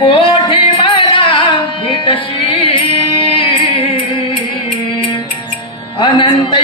कोठी मला भेटशी अनंत